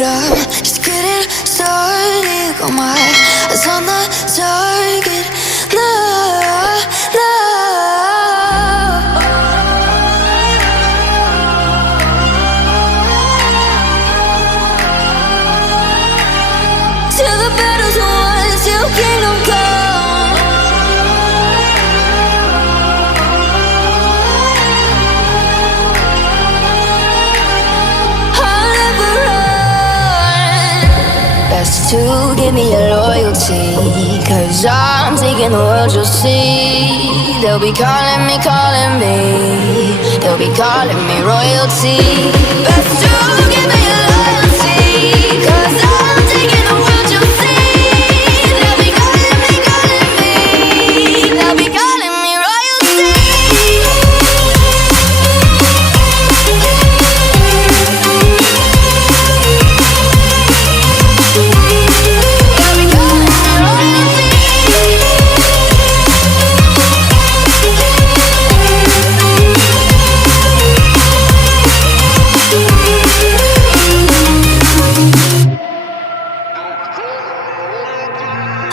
but I'm just getting started. Got my eyes on the target. No, no. Till the battle's won, till kingdom come. I'll never run. Best to give me your loyalty, 'cause I'm taking the world, you'll see. They'll be calling me, they'll be calling me royalty. Best to give me your loyalty, 'cause I'm taking the world, you'll see. They'll be calling me, they'll be calling me royalty. They'll be calling me royalty.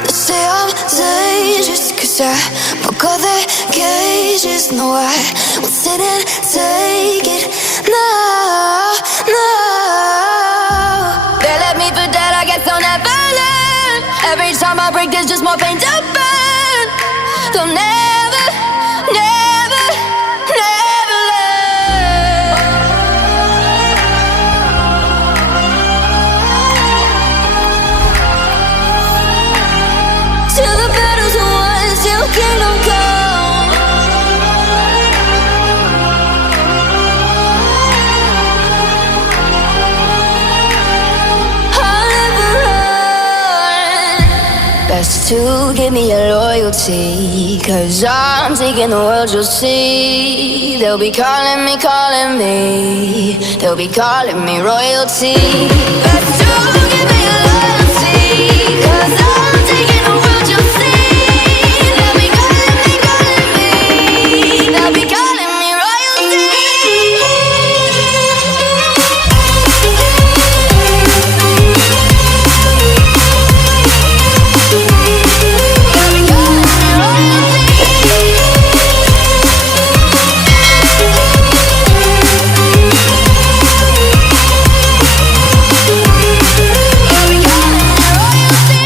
They say I'm dangerous 'cause I broke all their cages. No, I won't sit and take it. No, no. They left me for dead, I guess I'll never learn. Every time I break, there's just more pain to burn. They'll never, never, never learn. Till the battle's won, till kingdom come. I'll never run. Best to give me your loyalty, 'cause I'm taking the world, you'll see. They'll be calling me, they'll be calling me royalty. Best to give me your loyalty, 'cause I'm taking the world, you'll see. They'll be calling me, they'll be calling me royalty. They'll be calling me royalty. They'll be calling me royalty.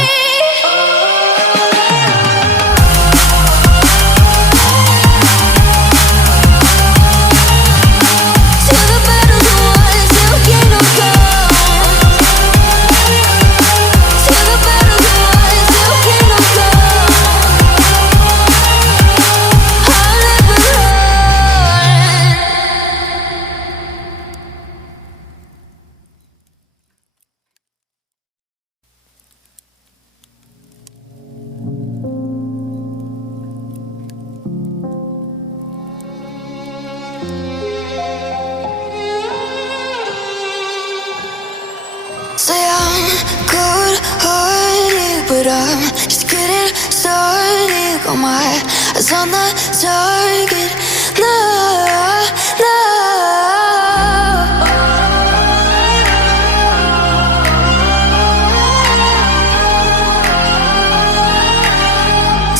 Till the battle's won, till kingdom come. Till the battle's won, till kingdom come. I'll never run. Say I'm good-hearted, but I'm just getting started. Got my eyes on the target. No, no.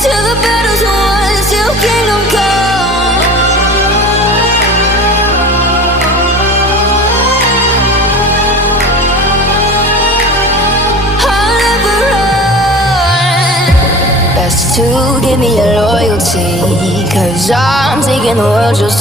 Till the battle's won, till kingdom come. I'll never run. Best to give me your loyalty, 'cause I'm taking the world, you'll